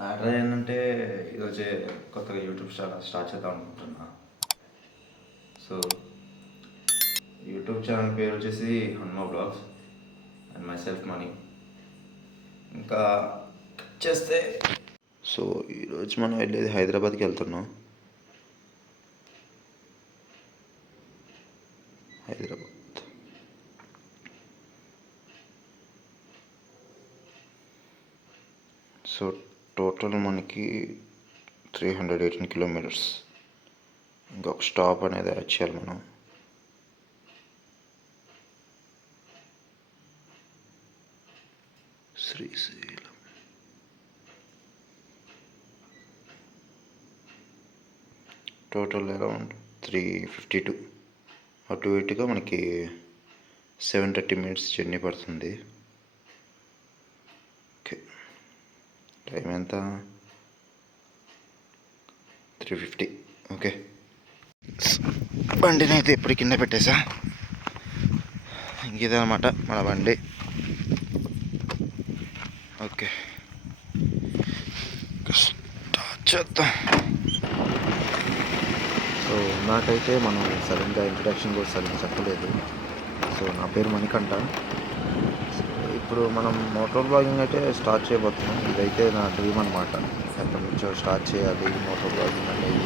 Matter ఏంటంటే ఈరోజే కొత్తగా యూట్యూబ్ స్టార్ట్ చేద్దాం అనుకుంటున్నా. సో యూట్యూబ్ ఛానల్ పేరు వచ్చేసి Hanuma blogs and myself money. ఇంకా చేస్తే సో ఈరోజు మనం వెళ్ళేది హైదరాబాద్కి వెళ్తున్నాం. హైదరాబాద్ సో టోటల్ మనకి 318 కిలోమీటర్స్. ఇంకొక స్టాప్ అనేది యాడ్ చేయాలి మనం. Srisailam total around 352. అటు ఇటుగా మనకి 730 మినిట్స్ జర్నీ పడుతుంది. ఓకే, టైం ఎంత? 350. ఓకే, బండిని అయితే ఎప్పుడు కింద పెట్టేసా. ఇంకేదన్నమాట మన బండి. ఓకే, స్టార్ట్ చేద్దాం. సో నాకైతే మనం సడన్గా ఇంట్రడక్షన్ కూడా సరిగ్గా చెప్పలేదు. సో నా పేరు మణికంఠ. ఇప్పుడు మనం మోటార్ బ్లాగింగ్ అయితే స్టార్ట్ చేయబోతున్నాం. ఇదైతే నా డ్రీమ్ అనమాట. ఎప్పటి నుంచో స్టార్ట్ చేయాలి మోటార్ బ్లాగింగ్ అనేది.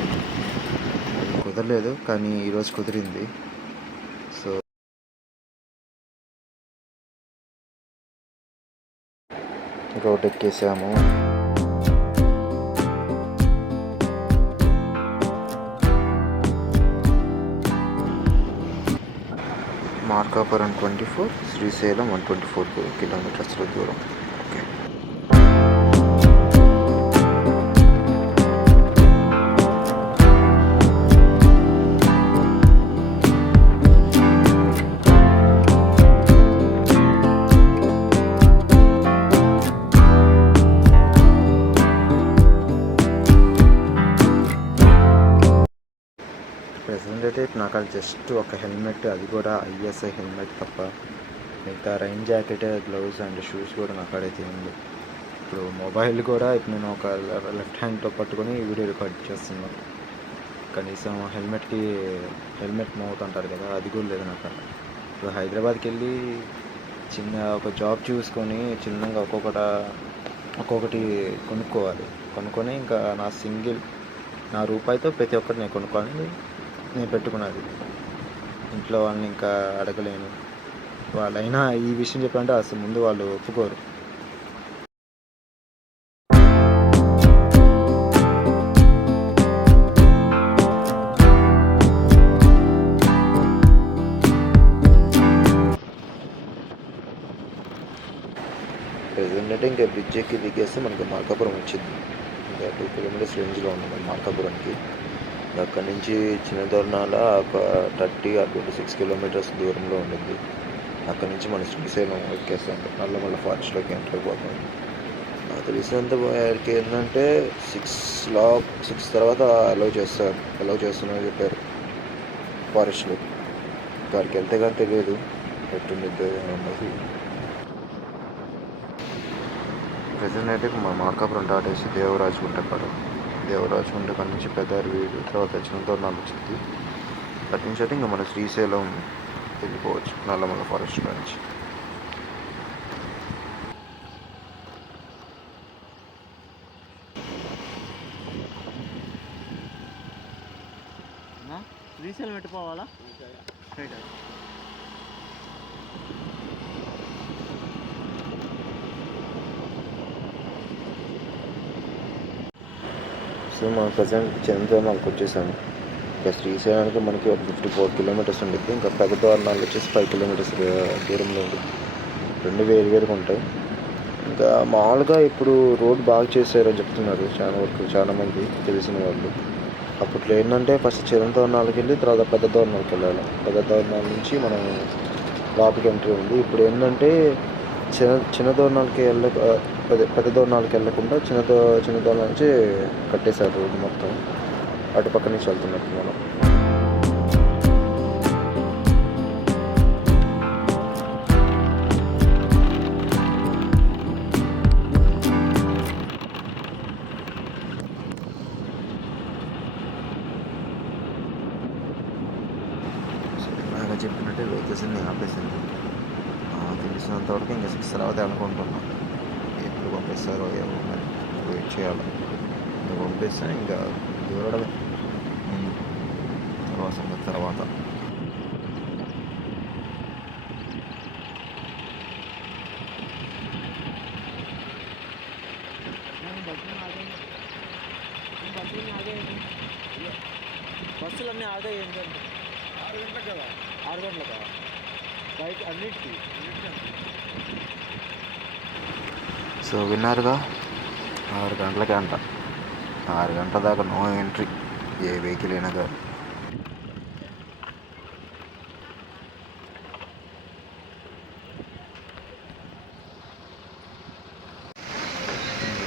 కుదరలేదు, కానీ ఈరోజు కుదిరింది. సో రోడ్ ఎక్కేసాము. మార్కాపురం 24, శ్రీశైలం 124 కిలోమీటర్స్ల దూరం. ఓకే, ప్రెసెంట్ అయితే నాకు అది జస్ట్ ఒక హెల్మెట్, అది కూడా ఐఎస్ఐ హెల్మెట్ తప్ప మిగతా rain jacket, gloves and shoes కూడా నాకు అక్కడైతే ఉంది. ఇప్పుడు మొబైల్ కూడా ఇప్పుడు నేను ఒక లెఫ్ట్ హ్యాండ్తో పట్టుకొని వీడియో రికార్డ్ చేస్తున్నాను. కనీసం హెల్మెట్ మౌత్ అంటారు కదా, అది కూడా లేదు నాకు. ఇప్పుడు హైదరాబాద్కి వెళ్ళి చిన్న ఒక జాబ్ చూసుకొని చిన్నగా ఒక్కొక్కటి కొనుక్కొని ఇంకా నా రూపాయితో ప్రతి ఒక్కటి నేను కొనుక్కొని నేను పెట్టుకున్నది. ఇంట్లో వాళ్ళని ఇంకా అడగలేను. వాళ్ళైనా ఈ విషయం చెప్పాలంటే అసలు ముందు వాళ్ళు ఒప్పుకోరు. ప్రెజెంట్ అంటే ఇంకా బ్రిడ్జ్ ఎక్కి దిగేస్తే మనకి మార్కాపురం వచ్చింది. ఇంకా 2 కిలోమీటర్స్ రేంజ్లో ఉన్నాం మార్కాపురంకి. అక్కడి నుంచి చిన్నదొర్నాల ఒక 30 or 26 కిలోమీటర్స్ దూరంలో ఉండింది. అక్కడి నుంచి మనం శ్రీశైలం ఎక్కేస్తాం. నల్లమల్ల ఫారెస్ట్లోకి ఎంటర్ అయిపోతాం. నాకు తెలిసినంత వారికి ఏంటంటే 6 తర్వాత అలౌ చేస్తున్నారని చెప్పారు ఫారెస్ట్లో. వారికి వెళ్తే కానీ తెలియదు ఎట్టుండిద్దో అన్నది. ప్రజెంట్ అయితే మా మార్కాపురం దాటేసి దేవరాజుగుంట కాడ నుంచి పెద్దారవీడు, తర్వాత చిన్నదొర్నాలు వచ్చింది. అటు నుంచి అయితే ఇంకా మన శ్రీశైలం వెళ్ళిపోవచ్చు నల్లమల్ల ఫారెస్ట్ నుంచి. శ్రీశైలం పెట్టుకోవాలా? సో మనం ప్రజెంట్ చిన్నదొర్నాలకు వచ్చేసాము. ఇంకా శ్రీశైలానికి మనకి ఒక 54 కిలోమీటర్స్ ఉంటుంది. ఇంకా పెద్దదొర్నాలు వచ్చేసి 5 కిలోమీటర్స్ దూరంలో ఉంటుంది. 2 వేరుగా ఉంటాయి. ఇంకా మామూలుగా ఇప్పుడు రోడ్ బాగా చేశారని చెప్తున్నారు చాలామంది తెలిసిన వాళ్ళు. అప్పట్లో ఏంటంటే ఫస్ట్ చిన్నదొర్నాలకు వెళ్ళి తర్వాత పెద్దదొర్నాలకు వెళ్ళాలి. పెద్దదొర్నాల నుంచి మనం లోపలికి ఎంట్రీ ఉంది. ఇప్పుడు ఏంటంటే పెద్దదొర్నాలకు వెళ్ళకుండా చిన్నదొర్నాల నుంచి కట్టేశారు రోడ్డు మొత్తం. అటుపక్క నుంచి వెళ్తున్నట్టు మనం. ఏంటంటే వచ్చేసింది ఆపేసింది. తెలిసినంత వరకు ఇంకా 6 తర్వాత అనుకుంటున్నాం. ఎప్పుడు పంపిస్తారో ఏమో మరి వెయిట్ చేయాలి. ఇంకా పంపిస్తే ఇంకా దూరడమే తర్వాత. బస్సులు అన్నీ ఆగాయి ఏంటంటే 6 గంటలకు కదా. 6 గంటలకా బయట అన్నిటికీ. సో విన్నారుగా, 6 గంటలకే అంట. 6 గంటల దాకా నో ఎంట్రీ ఏ వెహికల్ అయినా కానీ.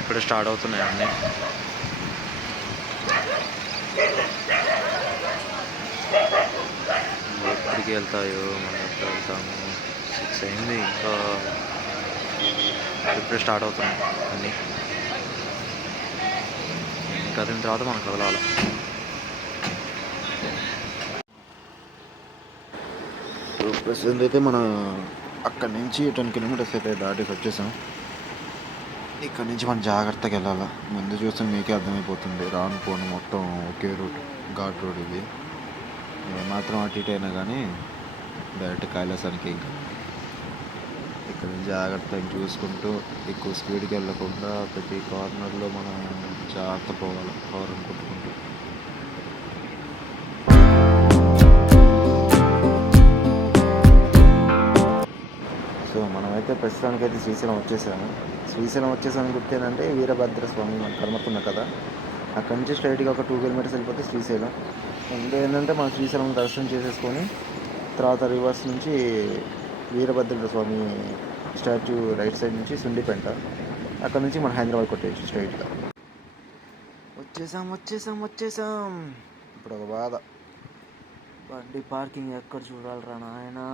ఇప్పుడే స్టార్ట్ అవుతున్నాయి అన్నీ. ఎప్పటికి వెళ్తాయో, మనం ఎప్పుడు వెళ్తాము. 6 అయింది, ఇంకా ఇప్పుడే స్టార్ట్ అవుతున్నాయి అన్నీ. ఇంకా దీని తర్వాత మనం కదలాలి. ప్రస్తుతం అయితే మనం అక్కడి నుంచి 10 కిలోమీటర్స్ అయితే దాటేసి వచ్చేసాం. ఇక్కడ నుంచి మనం జాగ్రత్తగా వెళ్ళాలి. ముందు చూస్తే మీకే అర్థమైపోతుంది, రాను పోను మొత్తం ఒకే రూట్, ఘాట్ రోడ్ ఇది. ఏమాత్రం అటు ఇటు అయినా కానీ డైరెక్ట్ కైలాసానికి. ఇంకా ఇక్కడ నుంచి జాగ్రత్తగా చూసుకుంటూ ఎక్కువ స్పీడ్కి వెళ్ళకుండా ప్రతి కార్నర్లో మనం జాగ్రత్త పోవాలి హారన్ కొట్టుకుంటూ. సో మనమైతే ప్రస్తుతానికైతే శ్రీశైలం వచ్చేసాము. శ్రీశైలం వచ్చేసాము గుర్తేనంటే వీరభద్ర స్వామి మనకు కనబడుతున్నా కదా, అక్కడ నుంచి స్ట్రైట్గా ఒక 2 కిలోమీటర్స్ వెళ్ళిపోతే శ్రీశైలం. ఇంకా ఏంటంటే మనం శ్రీశైలం దర్శనం చేసేసుకొని తర్వాత రివర్స్ నుంచి వీరభద్ర స్వామి స్టాచ్యూ రైట్ సైడ్ నుంచి సుండిపెంట, అక్కడ నుంచి మనం హైదరాబాద్ కొట్టేయచ్చు స్ట్రైట్గా. వచ్చేసాం. ఇప్పుడు ఒక బాధ, బండి పార్కింగ్ ఎక్కడ చూడాలిరా నాయనా.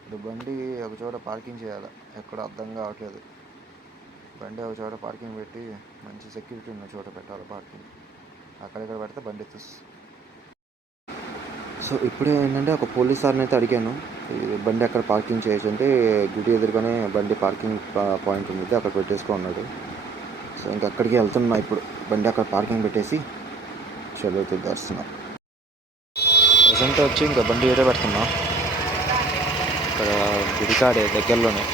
ఇప్పుడు బండి ఒక చోట పార్కింగ్ చేయాలి, ఎక్కడ అర్థం కావట్లేదు. బండి ఒక చోట పార్కింగ్ పెట్టి మంచి సెక్యూరిటీ ఉన్న చోట పెట్టాలి పార్కింగ్. అక్కడెక్కడ పెడితే బండి ఎత్తుస్తుంది. సో ఇప్పుడే ఏంటంటే ఒక పోలీస్ సార్ని అయితే అడిగాను, బండి అక్కడ పార్కింగ్ చేయొచ్చు అంటే. గుడి ఎదురుగానే బండి పార్కింగ్ పాయింట్ ఉంది, అక్కడ పెట్టేసుకో అన్నాడు. సో ఇంకా అక్కడికి వెళ్తున్నా ఇప్పుడు. బండి అక్కడ పార్కింగ్ పెట్టేసి చదువుతూ దర్శనం. ప్రజెంట్ వచ్చి ఇంకా బండి ఏదో పెడుతున్నా ఇక్కడ గుడికాడే దగ్గరలోనే.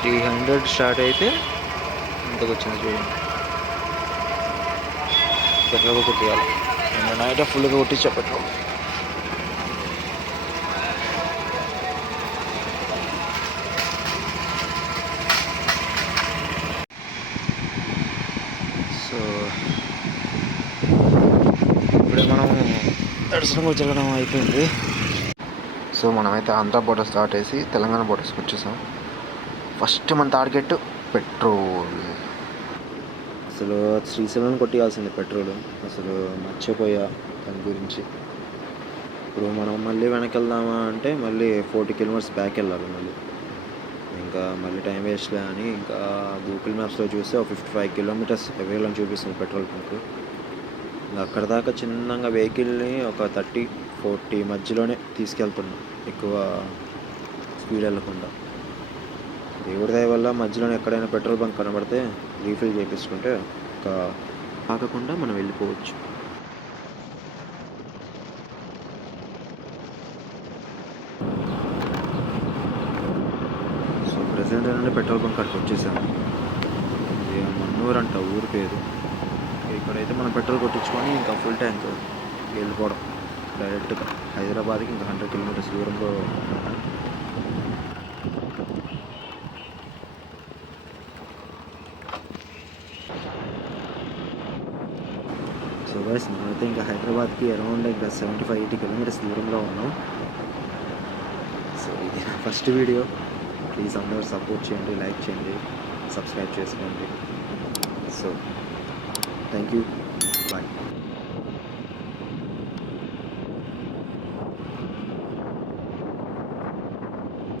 $300 స్టార్ట్ అయితే ఇంతకు వచ్చింది చూడండి. పెట్రోల్ కొట్టియాలి, నైట్ ఫుల్గా కొట్టించా పెట్రోల్. సో ఇప్పుడే మనం దర్శనం జరగడం అయిపోయింది. సో మనమైతే ఆంధ్ర బోర్డర్ స్టార్ట్ చేసి తెలంగాణ బోర్డర్స్కి వచ్చేసాం. ఫస్ట్ మన టార్గెట్ పెట్రోల్. అసలు శ్రీశైలం కొట్టియాల్సింది పెట్రోల్, అసలు మర్చిపోయా దాని గురించి. ఇప్పుడు మనం మళ్ళీ వెనక్కి వెళ్దామా అంటే మళ్ళీ 40 కిలోమీటర్స్ బ్యాక్ వెళ్ళాలి మళ్ళీ. ఇంకా మళ్ళీ టైం వేస్ట్లే అని ఇంకా గూగుల్ మ్యాప్స్లో చూస్తే 55 కిలోమీటర్స్ అవైల్ అని చూపిస్తుంది పెట్రోల్ బంక్. అక్కడ దాకా చిన్నగా వెహికల్ని ఒక 30-40 మధ్యలోనే తీసుకెళ్తున్నాం, ఎక్కువ స్పీడ్ వెళ్ళకుండా. దేవుడి దయ వల్ల మధ్యలోనే ఎక్కడైనా పెట్రోల్ బంక్ కనబడితే రీఫిల్ చేయించుకుంటే ఒక ఆగకుండా మనం వెళ్ళిపోవచ్చు. సో ప్రెసెంట్ ఏంటంటే పెట్రోల్ బంక్ అక్కడికి వచ్చేసాము. ఇది మన్నూరు అంట ఊరి పేరు. ఇక్కడైతే మనం పెట్రోల్ కొట్టించుకొని ఇంకా ఫుల్ ట్యాంక్ వెళ్ళిపోవడం డైరెక్ట్గా హైదరాబాద్కి. ఇంకా 100 కిలోమీటర్స్ దూరంలో ఉంటాం. సో గైస్ మనమైతే ఇంకా హైదరాబాద్కి అరౌండ్ ఇంకా 75-80 కిలోమీటర్స్ దూరంలో ఉన్నాం. సో ఇది నా ఫస్ట్ వీడియో. ప్లీజ్ అందరూ సపోర్ట్ చేయండి, లైక్ చేయండి, సబ్స్క్రైబ్ చేసుకోండి. So thank you.